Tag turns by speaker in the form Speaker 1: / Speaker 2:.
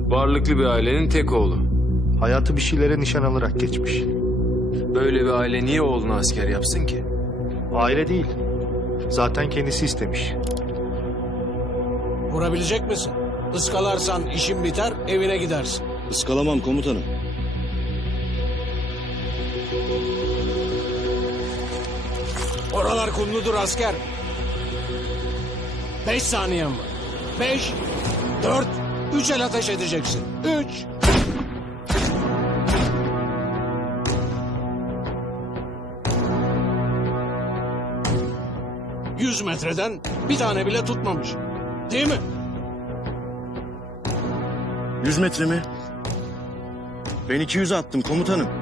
Speaker 1: Varlıklı bir ailenin tek oğlu.
Speaker 2: Hayatı bir şeylere nişan alarak geçmiş.
Speaker 1: Böyle bir aile niye oğlunu asker yapsın ki?
Speaker 2: Aile değil. Zaten kendisi istemiş.
Speaker 3: Vurabilecek misin? Iskalarsan işin biter, evine gidersin.
Speaker 4: Iskalamam komutanım.
Speaker 3: Oralar kumludur asker. 5 saniyen var. 5, 4, 3 el ateş edeceksin. 3. ...100 metreden bir tane bile tutmamış. Değil mi?
Speaker 4: 100 metre mi? Ben 200 attım komutanım.